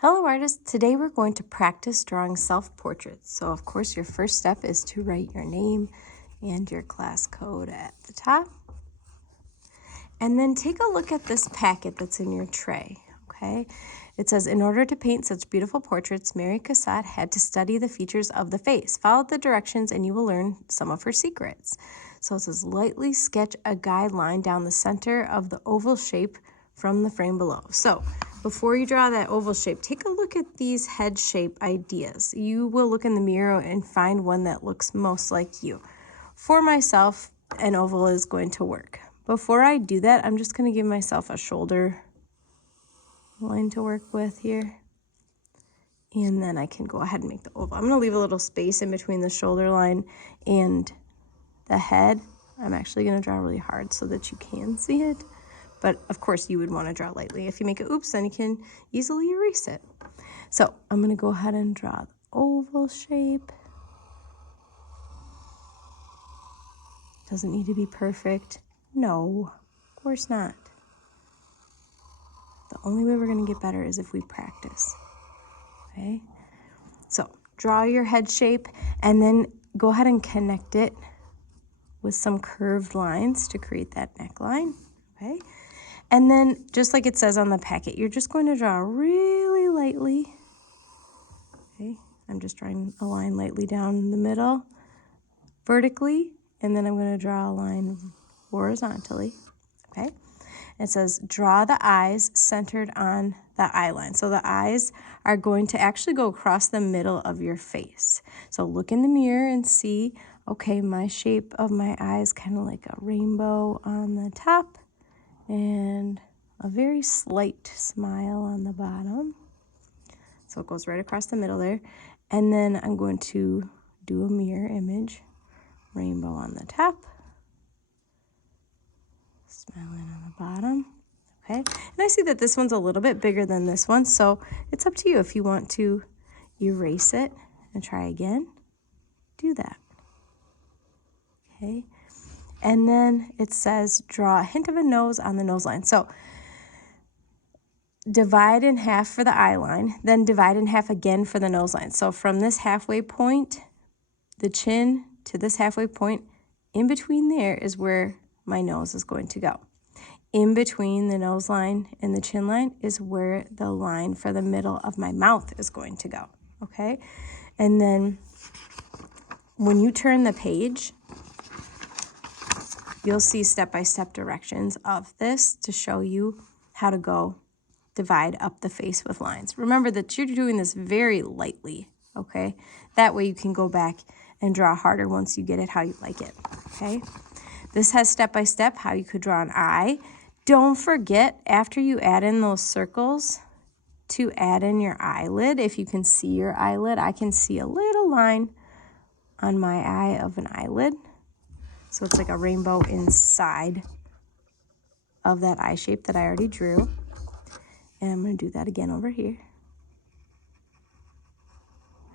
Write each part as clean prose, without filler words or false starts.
Hello artists, today we're going to practice drawing self-portraits. So of course your first step is to write your name and your class code at the top. And then take a look at this packet that's in your tray, okay? It says, in order to paint such beautiful portraits, Mary Cassatt had to study the features of the face. Follow the directions and you will learn some of her secrets. So it says, lightly sketch a guideline down the center of the oval shape from the frame below. So before you draw that oval shape, take a look at these head shape ideas. You will look in the mirror and find one that looks most like you. For myself, an oval is going to work. Before I do that, I'm just going to give myself a shoulder line to work with here. And then I can go ahead and make the oval. I'm going to leave a little space in between the shoulder line and the head. I'm actually going to draw really hard so that you can see it. But of course you would want to draw lightly. If you make it oops, then you can easily erase it. So I'm going to go ahead and draw the oval shape. Doesn't need to be perfect. No, of course not. The only way we're going to get better is if we practice. Okay? So draw your head shape and then go ahead and connect it with some curved lines to create that neckline. Okay? And then just like it says on the packet, you're just going to draw really lightly. Okay? I'm just drawing a line lightly down the middle vertically, and then I'm going to draw a line horizontally. Okay? It says draw the eyes centered on the eye line. So the eyes are going to actually go across the middle of your face. So look in the mirror and see, okay, my shape of my eye is kind of like a rainbow on the top and a very slight smile on the bottom. So it goes right across the middle there. And then I'm going to do a mirror image, rainbow on the top, smiling on the bottom. Okay, and I see that this one's a little bit bigger than this one, so it's up to you. If you want to erase it and try again, do that. Okay, and then it says draw a hint of a nose on the nose line. So divide in half for the eye line, then divide in half again for the nose line. So from this halfway point, the chin to this halfway point, in between there is where my nose is going to go. In between the nose line and the chin line is where the line for the middle of my mouth is going to go, okay? And then when you turn the page, you'll see step-by-step directions of this to show you how to go divide up the face with lines. Remember that you're doing this very lightly, okay? That way you can go back and draw harder once you get it how you like it, okay? This has step-by-step how you could draw an eye. Don't forget, after you add in those circles, to add in your eyelid. If you can see your eyelid, I can see a little line on my eye of an eyelid. So it's like a rainbow inside of that eye shape that I already drew. And I'm going to do that again over here.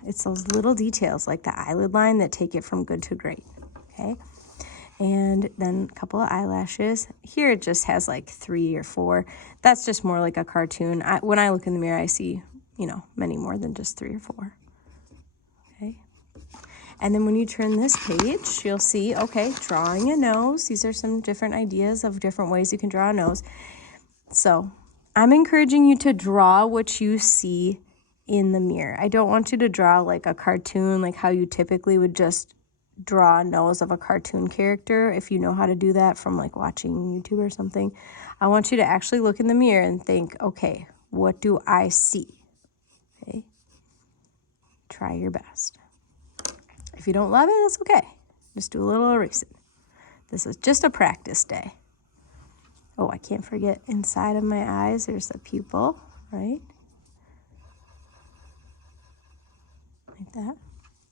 It's those little details like the eyelid line that take it from good to great, okay? And then a couple of eyelashes. Here it just has like 3 or 4. That's just more like a cartoon. When I look in the mirror, I see, many more than just 3 or 4. Okay. And then when you turn this page, you'll see, okay, drawing a nose. These are some different ideas of different ways you can draw a nose. So I'm encouraging you to draw what you see in the mirror. I don't want you to draw like a cartoon, like how you typically would just draw a nose of a cartoon character. If you know how to do that from like watching YouTube or something, I want you to actually look in the mirror and think, okay, what do I see? Okay. Try your best. If you don't love it, that's okay. Just do a little erasing. This is just a practice day. Oh, I can't forget inside of my eyes, there's the pupil, right? Like that.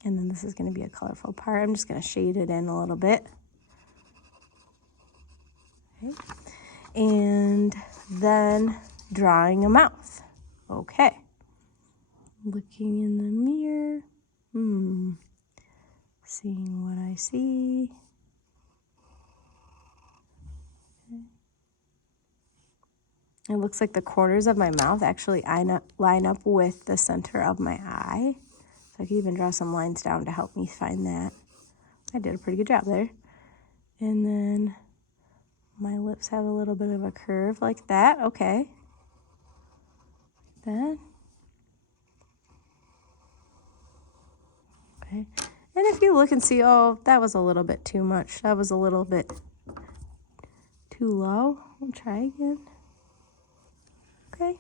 And then this is going to be a colorful part. I'm just going to shade it in a little bit. Okay. And then drawing a mouth. Okay. Looking in the mirror. Seeing what I see. Okay. It looks like the corners of my mouth actually line up with the center of my eye. So I could even draw some lines down to help me find that. I did a pretty good job there. And then my lips have a little bit of a curve like that. Okay. That. Okay. And if you look and see, oh, that was a little bit too much. That was a little bit too low. We'll try again. Okay.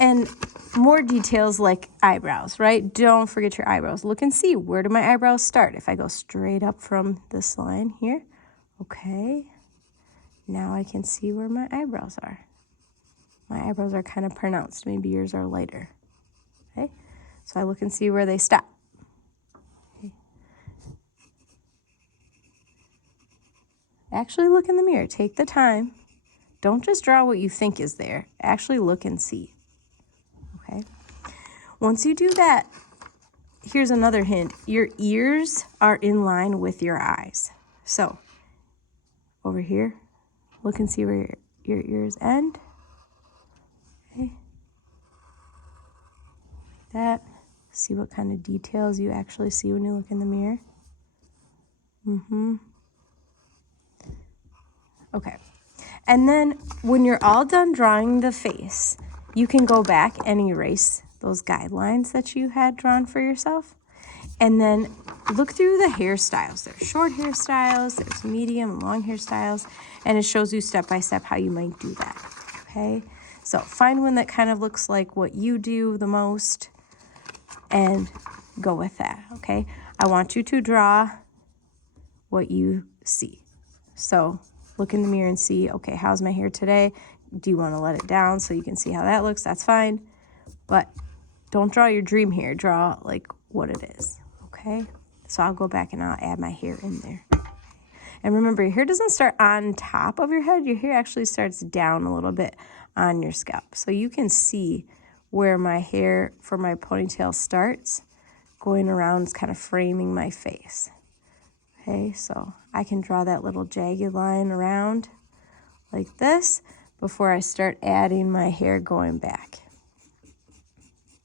And more details like eyebrows, right? Don't forget your eyebrows. Look and see, where do my eyebrows start? If I go straight up from this line here, okay. Now I can see where my eyebrows are. My eyebrows are kind of pronounced. Maybe yours are lighter. Okay. So I look and see where they stop. Okay. Actually look in the mirror. Take the time. Don't just draw what you think is there. Actually look and see. Okay. Once you do that, here's another hint. Your ears are in line with your eyes. So over here, look and see where your ears end. Okay. Like that. See what kind of details you actually see when you look in the mirror. Okay. And then when you're all done drawing the face, you can go back and erase those guidelines that you had drawn for yourself. And then look through the hairstyles. There's short hairstyles, there's medium and long hairstyles, and it shows you step by step how you might do that. Okay? So find one that kind of looks like what you do the most and go with that. Okay? I want you to draw what you see. So look in the mirror and see, okay, how's my hair today? Do you want to let it down so you can see how that looks? That's fine. But don't draw your dream hair. Draw like what it is, okay? So I'll go back and I'll add my hair in there. And remember, your hair doesn't start on top of your head. Your hair actually starts down a little bit on your scalp. So you can see where my hair for my ponytail starts, going around, kind of framing my face. Okay, so I can draw that little jagged line around like this before I start adding my hair going back.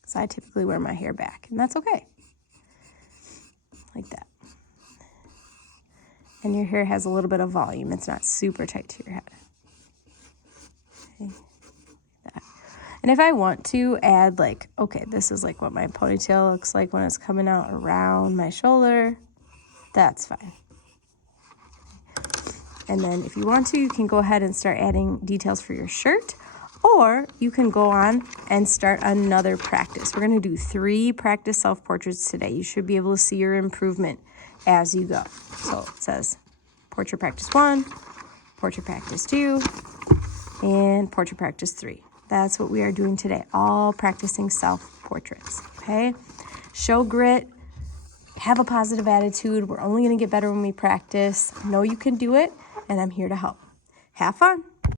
So I typically wear my hair back, and that's okay. Like that. And your hair has a little bit of volume. It's not super tight to your head. Okay. Like that. And if I want to add like, okay, this is like what my ponytail looks like when it's coming out around my shoulder, that's fine. And then if you want to, you can go ahead and start adding details for your shirt, or you can go on and start another practice. We're going to do 3 practice self-portraits today. You should be able to see your improvement as you go. So it says portrait practice 1, portrait practice 2, and portrait practice 3. That's what we are doing today, all practicing self-portraits, okay? Show grit. Have a positive attitude. We're only going to get better when we practice. Know you can do it, and I'm here to help. Have fun.